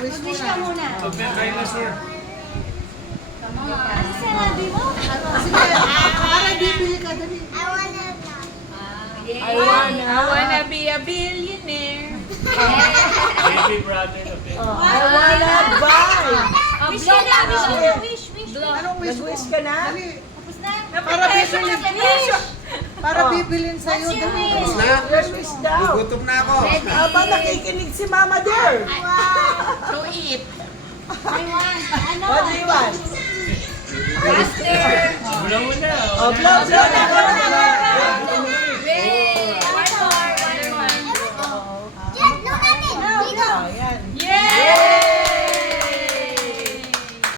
Mag-wish ka muna. Dinosaur. Ano sinabi mo? Sige, para bibili ka dali. I wanna be a billionaire. Baby brother na pin. I wanna buy. Wish ka na, wish ka na, wish. Anong wish mo? Nag-wish ka na? Dali. Tapos na. Para bibilin. Para bibilin sa'yo. What's your Dali. wish? Your wish daw. Gutom na ako. Aba, nakikinig si Mama there. To eat. I want. Ano? What do you want? Faster. Blow na. Oh, blow na.